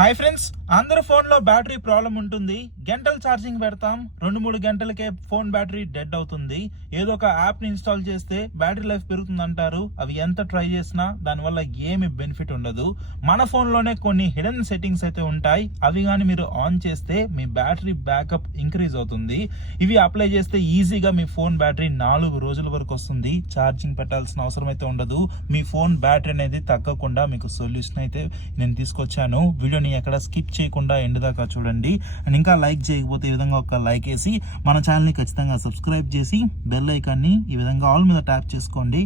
Hi friends, అందరి ఫోన్లో battery problem ఉంటుంది. గంటలు ఛార్జింగ్ పెడతాం, 2-3 గంటలకే ఫోన్ బ్యాటరీ డెడ్ అవుతుంది. ఏదో ఒక యాప్ని ఇన్స్టాల్ చేస్తే బ్యాటరీ లైఫ్ పెరుగుతుంది అంటారు. అవి ఎంత ట్రై చేసినా దానివల్ల ఏమి బెనిఫిట్ ఉండదు. మన ఫోన్లోనే కొన్ని హిడెన్ సెట్టింగ్స్ అయితే ఉంటాయి. అవి కానీ మీరు ఆన్ చేస్తే మీ బ్యాటరీ బ్యాకప్ ఇంక్రీజ్ అవుతుంది. ఇవి అప్లై చేస్తే ఈజీగా మీ ఫోన్ బ్యాటరీ 4 రోజుల వరకు వస్తుంది. ఛార్జింగ్ పెట్టాల్సిన అవసరం అయితే ఉండదు. మీ ఫోన్ బ్యాటరీ అనేది తగ్గకుండా మీకు సొల్యూషన్ అయితే నేను తీసుకొచ్చాను. వీడియోని ఎక్కడ స్కిప్ చేయకుండా ఎండ్ దాకా చూడండి. అండ్ ఇంకా లైక్ చేయకపోతే ఈ విధంగా ఒక లైక్ వేసి మన ఛానల్ని ఖచ్చితంగా సబ్స్క్రైబ్ చేసి బెల్ ఐకాన్ని ఈ విధంగా ఆల్ మీద ట్యాప్ చేసుకోండి.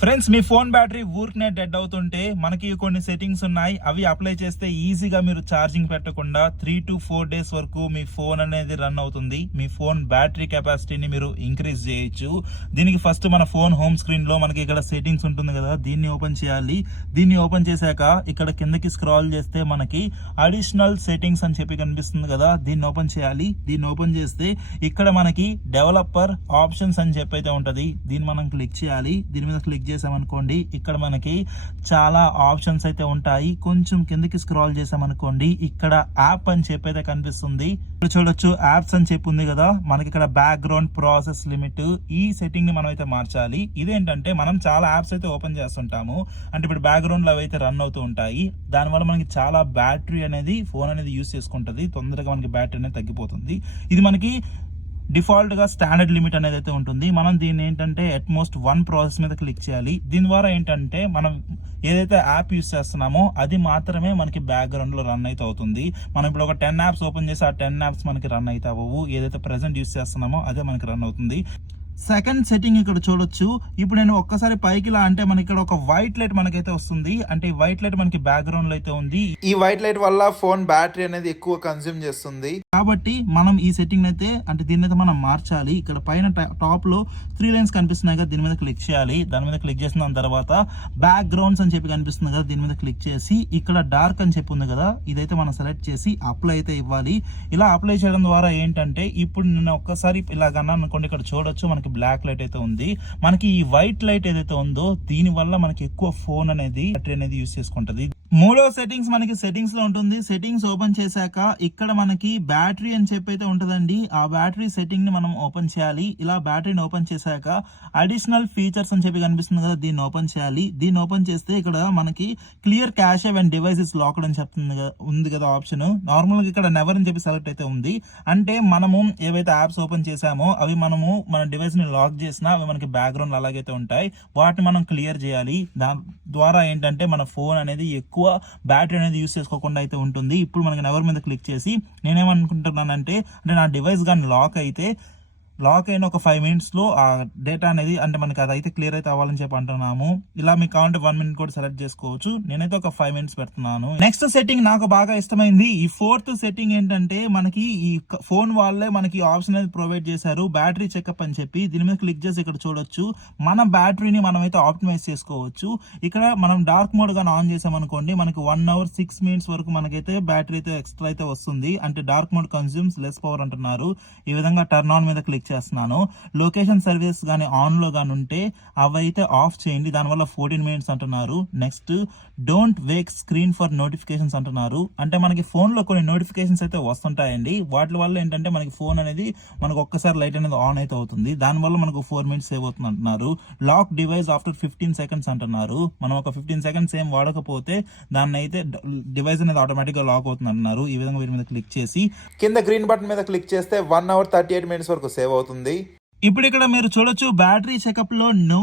ఫ్రెండ్స్, మీ ఫోన్ బ్యాటరీ ఊరికనే డెడ్ అవుతుంటే మనకి కొన్ని సెట్టింగ్స్ ఉన్నాయి. అవి అప్లై చేస్తే ఈజీగా మీరు ఛార్జింగ్ పెట్టకుండా 3 to 4 days వరకు మీ ఫోన్ అనేది రన్ అవుతుంది. మీ ఫోన్ బ్యాటరీ కెపాసిటీని మీరు ఇంక్రీజ్ చేయొచ్చు. దీనికి ఫస్ట్ మన ఫోన్ హోమ్ స్క్రీన్ లో మనకి ఇక్కడ సెట్టింగ్స్ ఉంటుంది కదా, దీన్ని ఓపెన్ చేయాలి. దీన్ని ఓపెన్ చేశాక ఇక్కడ కిందకి స్క్రాల్ చేస్తే మనకి అడిషనల్ సెట్టింగ్స్ అని చెప్పి కనిపిస్తుంది కదా, దీన్ని ఓపెన్ చేయాలి. దీన్ని ఓపెన్ చేస్తే ఇక్కడ మనకి డెవలపర్ ఆప్షన్స్ అని చెప్పి అయితే ఉంటది. దీన్ని మనం క్లిక్ చేయాలి. దీని మీద క్లిక్ చేసామనుకోండి, ఇక్కడ మనకి చాలా ఆప్షన్స్ అయితే ఉంటాయి. కొంచెం కిందకి స్క్రాల్ చేసామనుకోండి, ఇక్కడ యాప్ అని చెప్పి అయితే కనిపిస్తుంది. ఇక్కడ చూడొచ్చు యాప్స్ అని చెప్పి ఉంది కదా, మనకి ఇక్కడ బ్యాక్గ్రౌండ్ ప్రాసెస్ లిమిట్, ఈ సెట్టింగ్ ని మనం అయితే మార్చాలి. ఇదేంటంటే మనం చాలా యాప్స్ అయితే ఓపెన్ చేస్తుంటాము. అంటే ఇప్పుడు బ్యాక్గ్రౌండ్ లో అయితే రన్ అవుతూ ఉంటాయి. దానివల్ల మనకి చాలా బ్యాటరీ అనేది ఫోన్ అనేది యూస్ చేసుకుంటది. తొందరగా మనకి బ్యాటరీ అనేది తగ్గిపోతుంది. ఇది మనకి డిఫాల్ట్ గా స్టాండర్డ్ లిమిట్ అనేది అయితే ఉంటుంది. మనం దీన్ని ఏంటంటే అట్మోస్ట్ 1 ప్రాసెస్ మీద క్లిక్ చేయాలి. దీని ద్వారా ఏంటంటే మనం ఏదైతే యాప్ యూస్ చేస్తున్నామో అది మాత్రమే మనకి బ్యాక్గ్రౌండ్ లో రన్ అయితే అవుతుంది. మనం ఇప్పుడు ఒక 10 యాప్స్ ఓపెన్ చేసి ఆ 10 యాప్స్ మనకి రన్ అయితే అవ్వవు. ఏదైతే ప్రెసెంట్ యూస్ చేస్తున్నామో అదే మనకి రన్ అవుతుంది. సెకండ్ సెట్టింగ్ ఇక్కడ చూడొచ్చు. ఇప్పుడు నేను ఒక్కసారి పైకి ఇలా అంటే మనకి ఇక్కడ ఒక వైట్ లైట్ మనకైతే వస్తుంది. అంటే ఈ వైట్ లైట్ మనకి బ్యాక్గ్రౌండ్ లో అయితే ఉంది. ఈ వైట్ లైట్ వల్ల ఫోన్ బ్యాటరీ అనేది ఎక్కువ కన్స్యూమ్ చేస్తుంది. కాబట్టి మనం ఈ సెట్టింగ్ అయితే అంటే దీన్ని అయితే మనం మార్చాలి. ఇక్కడ పైన టాప్ లో 3 లైన్స్ కనిపిస్తున్నాయి కదా, దీని మీద క్లిక్ చేయాలి. దాని మీద క్లిక్ చేసిన తర్వాత బ్యాక్గ్రౌండ్స్ అని చెప్పి కనిపిస్తుంది కదా, దీని మీద క్లిక్ చేసి ఇక్కడ డార్క్ అని చెప్పి ఉంది కదా, ఇదైతే మనం సెలెక్ట్ చేసి అప్లై అయితే ఇవ్వాలి. ఇలా అప్లై చేయడం ద్వారా ఏంటంటే ఇప్పుడు నేను ఒక్కసారి ఇలాగన్నా అనుకోండి, ఇక్కడ చూడొచ్చు మనకి బ్లాక్ లైట్ అయితే ఉంది. మనకి ఈ వైట్ లైట్ ఏదైతే ఉందో దీని వల్ల మనకి ఎక్కువ ఫోన్ అనేది బ్యాటరీ అనేది యూస్ చేసుకుంటది. మూడో సెట్టింగ్స్ మనకి సెట్టింగ్స్ లో ఉంటుంది. సెట్టింగ్స్ ఓపెన్ చేశాక ఇక్కడ మనకి బ్యాటరీ అని చెప్పి అయితే ఉంటదండి. ఆ బ్యాటరీ సెట్టింగ్ ని మనం ఓపెన్ చేయాలి. ఇలా బ్యాటరీని ఓపెన్ చేశాక అడిషనల్ ఫీచర్స్ అని చెప్పి కనిపిస్తుంది కదా, దీన్ని ఓపెన్ చేయాలి. దీన్ని ఓపెన్ చేస్తే ఇక్కడ మనకి clear cash and devices locked అని చెప్తుంది ఉంది కదా ఆప్షన్. నార్మల్ గా ఇక్కడ నెవర్ అని చెప్పి సెలెక్ట్ అయితే ఉంది. అంటే మనము ఏవైతే యాప్స్ ఓపెన్ చేసామో అవి మనము మన డివైస్ ని లాక్ చేసినా అవి మనకి బ్యాక్గ్రౌండ్ అలాగైతే ఉంటాయి. వాటిని మనం క్లియర్ చేయాలి. దాని ద్వారా ఏంటంటే మన ఫోన్ అనేది ఎక్కువ బ్యాటరీ అనేది యూస్ చేసుకోకుండా అయితే ఉంటుంది. ఇప్పుడు మనకి నెవర్ మీద క్లిక్ చేసి నేనేమనుకుంటున్నానంటే నా డివైస్ కానీ లాక్ అయిన ఒక 5 minutes లో ఆ డేటా అనేది అంటే మనకి అది అయితే క్లియర్ అయితే అవ్వాలని చెప్పి అంటున్నాము. ఇలా మీకు కావాలంటే 1 minute కూడా సెలెక్ట్ చేసుకోవచ్చు. నేనైతే ఒక 5 minutes పెడుతున్నాను. నెక్స్ట్ సెట్టింగ్ నాకు బాగా ఇష్టమైంది. ఈ 4th సెట్టింగ్ ఏంటంటే మనకి ఈ ఫోన్ వాళ్ళే మనకి ఆప్షన్ అనేది ప్రొవైడ్ చేశారు, బ్యాటరీ చెకప్ అని చెప్పి. దీని మీద క్లిక్ చేసి ఇక్కడ చూడొచ్చు మన బ్యాటరీని మనం అయితే ఆప్టిమైజ్ చేసుకోవచ్చు. ఇక్కడ మనం డార్క్ మోడ్ గానీ ఆన్ చేసామనుకోండి, మనకి 1 hour 6 minutes వరకు మనకైతే బ్యాటరీ అయితే ఎక్స్ట్రా అయితే వస్తుంది. అంటే dark mode consumes less power అంటున్నారు. ఈ విధంగా టర్న్ ఆన్ మీద క్లిక్ చేస్తున్నాను. లొకేషన్ సర్వీస్ గానీ ఆన్ లో గానీ ఉంటే అవైతే ఆఫ్ చేయండి, దానివల్ల 14 minutes అంటున్నారు. Next don't Wake screen for notifications అంటున్నారు. అంటే మనకి ఫోన్ లో కొన్ని నోటిఫికేషన్స్ అయితే వస్తుంటాయండి. వాటి వల్ల ఏంటంటే మనకి ఫోన్ అనేది మనకు ఒక్కసారి లైట్ అనేది ఆన్ అయితే అవుతుంది. దానివల్ల మనకు 4 minutes సేవ్ అవుతుంది అంటున్నారు. లాక్ డివైస్ ఆఫ్టర్ 15 seconds అంటున్నారు. మనం ఒక 15 seconds ఏం వాడకపోతే దాన్ని అయితే డివైస్ అనేది ఆటోమేటిక్ గా లాక్ అవుతుంది అంటున్నారు. ఈ విధంగా వీటి మీద క్లిక్ చేసి కింద గ్రీన్ బటన్ మీద క్లిక్ చేస్తే 1 hour 38 minutes వరకు సేవ్ అవుతుంది. ఇప్పుడు ఇక్కడ మీరు చూడొచ్చు బ్యాటరీ చెకప్ లో నో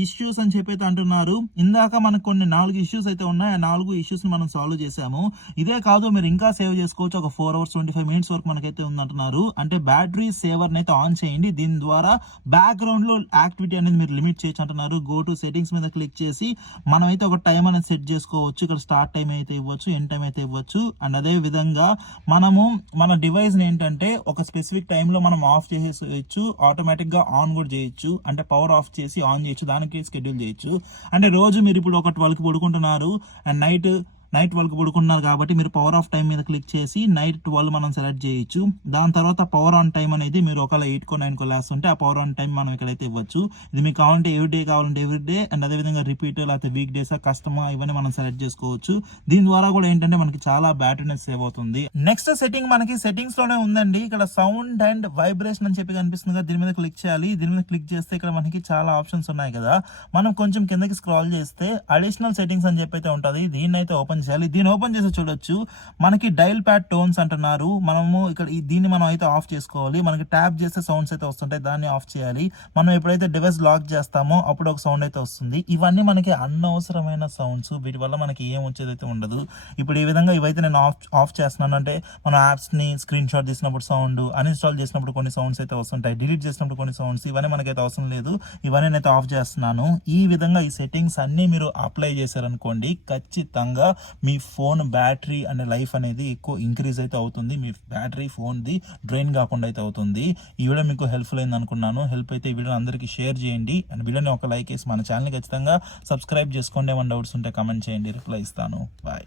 ఇష్యూస్ అని చెప్పి అయితే అంటున్నారు. ఇందాక మనకు కొన్ని 4 ఇష్యూస్ అయితే ఉన్నాయి. ఆ 4 ఇష్యూస్ ని మనం సాల్వ్ చేసాము. ఇదే కాదు మీరు ఇంకా సేవ్ చేసుకోవచ్చు. ఒక 4 hours 25 minutes వరకు మనకైతే ఉందంటున్నారు. అంటే బ్యాటరీ సేవర్ అయితే ఆన్ చేయండి. దీని ద్వారా బ్యాక్గ్రౌండ్ లో యాక్టివిటీ అనేది మీరు లిమిట్ చేయొచ్చు అంటున్నారు. గో టు సెట్టింగ్స్ మీద క్లిక్ చేసి మనం అయితే ఒక టైం అనేది సెట్ చేసుకోవచ్చు. ఇక్కడ స్టార్ట్ టైం అయితే ఇవ్వచ్చు, ఎండ్ టైం అయితే ఇవ్వచ్చు. అండ్ అదే విధంగా మనము మన డివైస్ ని ఏంటంటే ఒక స్పెసిఫిక్ టైమ్ లో మనం ఆఫ్ చేసేయచ్చు, ఆటోమేటిక్ గా ఆన్ కూడా చేయొచ్చు. అంటే పవర్ ఆఫ్ చేసి ఆన్ చేయొచ్చు, దానికి షెడ్యూల్ చేయొచ్చు. అంటే రోజు మీరు ఇప్పుడు ఒక 12కి పడుకుంటున్నారు అండ్ నైట్ నైట్ 12కి పడుకున్నారు కాబట్టి మీరు పవర్ ఆఫ్ టైం మీద క్లిక్ చేసి నైట్ 12 మనం సెలెక్ట్ చేయొచ్చు. దాని తర్వాత పవర్ ఆన్ టైం అనేది మీరు ఒకవేళ 8కో 9కో లేస్తుంటే ఆ పవర్ ఆన్ టైం మనం ఇక్కడైతే ఇవ్వచ్చు. ఇది మీకు కావాలంటే ఎవ్రీ డే అండ్ అదేవిధంగా రిపీట్ లేకపోతే వీక్ డేస్ కస్టమా ఇవన్నీ మనం సెలెక్ట్ చేసుకోవచ్చు. దీని ద్వారా కూడా ఏంటంటే మనకి చాలా బ్యాటరీనెస్ సేవ్ అవుతుంది. నెక్స్ట్ సెట్టింగ్ మనకి సెట్టింగ్స్ లోనే ఉందండి. ఇక్కడ సౌండ్ అండ్ వైబ్రేషన్ అని చెప్పి కనిపిస్తుంది కదా, దీని మీద క్లిక్ చేయాలి. దీని మీద క్లిక్ చేస్తే ఇక్కడ మనకి చాలా ఆప్షన్స్ ఉన్నాయి కదా, మనం కొంచెం కిందకి స్క్రాల్ చేస్తే అడిషనల్ సెట్టింగ్స్ అని చెప్పి అయితే ఉంటుంది. దీన్ని అయితే ఓపెన్ చేయాలి. దీన్ని ఓపెన్ చేసి చూడొచ్చు మనకి డైల్ ప్యాడ్ టోన్స్ అంటున్నారు. మనము ఇక్కడ దీన్ని మనం అయితే ఆఫ్ చేసుకోవాలి. మనకి ట్యాప్ చేస్తే సౌండ్స్ అయితే వస్తుంటాయి, దాన్ని ఆఫ్ చేయాలి. మనం ఎప్పుడైతే డివైస్ లాక్ చేస్తామో అప్పుడు ఒక సౌండ్ అయితే వస్తుంది. ఇవన్నీ మనకి అనవసరమైన సౌండ్స్, వీటి వల్ల మనకి ఏం వచ్చేదైతే ఉండదు. ఇప్పుడు ఈ విధంగా ఇవైతే నేను ఆఫ్ చేస్తున్నాను. అంటే మన యాప్స్ ని స్క్రీన్ షాట్ తీసినప్పుడు సౌండ్, అన్ఇన్స్టాల్ చేసినప్పుడు కొన్ని సౌండ్స్ అయితే వస్తుంటాయి, డిలీట్ చేసినప్పుడు కొన్ని సౌండ్స్, ఇవన్నీ మనకైతే అవసరం లేదు. ఇవన్నీ నేనైతే ఆఫ్ చేస్తున్నాను. ఈ విధంగా ఈ సెట్టింగ్స్ అన్ని మీరు అప్లై చేశారనుకోండి, ఖచ్చితంగా మీ ఫోన్ బ్యాటరీ అనే లైఫ్ అనేది ఎక్కువ ఇంక్రీజ్ అయితే అవుతుంది. మీ బ్యాటరీ ఫోన్ది డ్రైన్ కాకుండా అయితే అవుతుంది. ఈ వీడియో మీకు హెల్ప్ఫుల్ అయింది అనుకున్నాను. హెల్ప్ అయితే ఈ వీడియో అందరికీ షేర్ చేయండి అండ్ వీడియోని ఒక లైక్ వేసి మన ఛానల్ని ఖచ్చితంగా సబ్స్క్రైబ్ చేసుకోండి. ఏమైనా డౌట్స్ ఉంటే కామెంట్ చేయండి, రిప్లై ఇస్తాను. బాయ్.